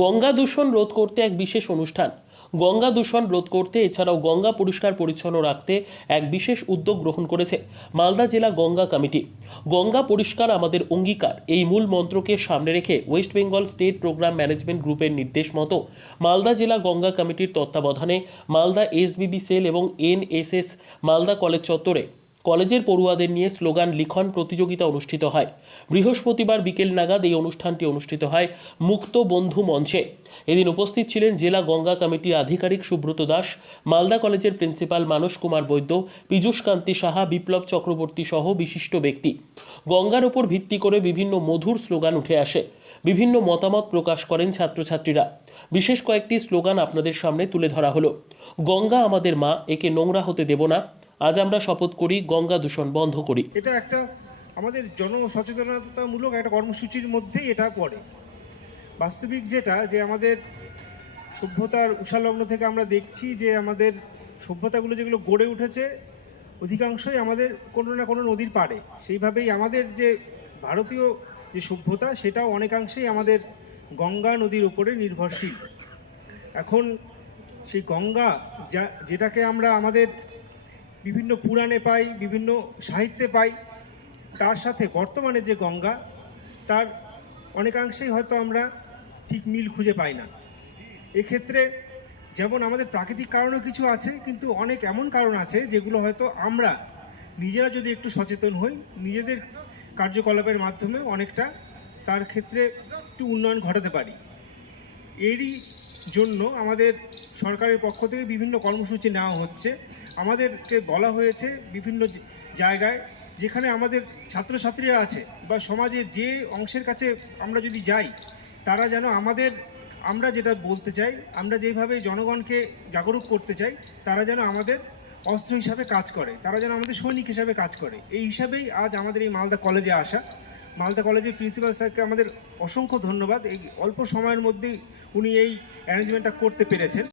গঙ্গা দূষণ রোধ করতে এক বিশেষ অনুষ্ঠান। গঙ্গা দূষণ রোধ করতে এছাড়াও গঙ্গা পরিষ্কার পরিচ্ছন্ন রাখতে এক বিশেষ উদ্যোগ গ্রহণ করেছে মালদা জেলা গঙ্গা কমিটি। গঙ্গা পরিষ্কার আমাদের অঙ্গীকার, এই মূল মন্ত্রকে সামনে রেখে West Bengal state programme management গ্রুপের নির্দেশ মতো মালদা জেলা গঙ্গা কমিটির তত্ত্বাবধানে মালদা এসবিবি সেল এবং এনএসএস মালদা কলেজ চত্বরে কলেজের পড়ুয়াদের নিয়ে স্লোগান লিখন প্রতিযোগিতা অনুষ্ঠিত হয়। বৃহস্পতিবার বিকেল নাগাদ এই অনুষ্ঠানটি অনুষ্ঠিত হয় মুক্ত বন্ধু মঞ্চে। এদিন উপস্থিত ছিলেন জেলা গঙ্গা কমিটির আধিকারিক সুব্রত দাস, মালদা কলেজের প্রিন্সিপাল মানস কুমার বৈদ্য, পীযূষ কান্তি সাহা, বিপ্লব চক্রবর্তী সহ বিশিষ্ট ব্যক্তি। গঙ্গার উপর ভিত্তি করে বিভিন্ন মধুর স্লোগান উঠে আসে। বিভিন্ন মতামত প্রকাশ করেন ছাত্রছাত্রীরা। বিশেষ কয়েকটি স্লোগান আপনাদের সামনে তুলে ধরা হলো। গঙ্গা আমাদের মা, একে নোংরা হতে দেব না। আজ আমরা শপথ করি, গঙ্গা দূষণ বন্ধ করি। এটা একটা আমাদের জনসচেতনতামূলক একটা কর্মসূচির মধ্যেই এটা পড়ে। বাস্তবিক যেটা, যে আমাদের সভ্যতার উষালগ্ন থেকে আমরা দেখছি যে আমাদের সভ্যতাগুলো যেগুলো গড়ে উঠেছে, অধিকাংশই আমাদের কোনো না কোনো নদীর পাড়ে। সেইভাবেই আমাদের যে ভারতীয় যে সভ্যতা, সেটাও অনেকাংশেই আমাদের গঙ্গা নদীর উপরে নির্ভরশীল। এখন সেই গঙ্গা, যা, যেটাকে আমরা আমাদের বিভিন্ন পুরাণে পাই, বিভিন্ন সাহিত্যে পাই। তার সাথে বর্তমানে যে গঙ্গা, তার অনেকাংশেই হয়তো আমরা ঠিক মিল খুঁজে পাই না। এক্ষেত্রে যেমন আমাদের প্রাকৃতিক কারণও কিছু আছে, কিন্তু অনেক এমন কারণ আছে যেগুলো হয়তো আমরা নিজেরা যদি একটু সচেতন হই, নিজেদের কার্যকলাপের মাধ্যমে অনেকটা তার ক্ষেত্রে একটু উন্নয়ন ঘটাতে পারি। এরই জন্য আমাদের সরকারের পক্ষ থেকে বিভিন্ন কর্মসূচি নেওয়া হচ্ছে। আমাদেরকে বলা হয়েছে বিভিন্ন জায়গায় যেখানে আমাদের ছাত্রছাত্রীরা আছে বা সমাজের যে অংশের কাছে আমরা যদি যাই, তারা যেন আমাদের, আমরা যেটা বলতে চাই, আমরা যেভাবে জনগণকে জাগরুক করতে চাই, তারা যেন আমাদের অস্ত্র হিসাবে কাজ করে, তারা যেন আমাদের সৈনিক হিসাবে কাজ করে। এই হিসাবেই আজ আমাদের এই মালদা কলেজে আসা। মালদা কলেজের প্রিন্সিপাল স্যারকে আমাদের অসংখ্য ধন্যবাদ। এই অল্প সময়ের মধ্যেই উনি এই অ্যারেঞ্জমেন্টটা করতে পেরেছেন।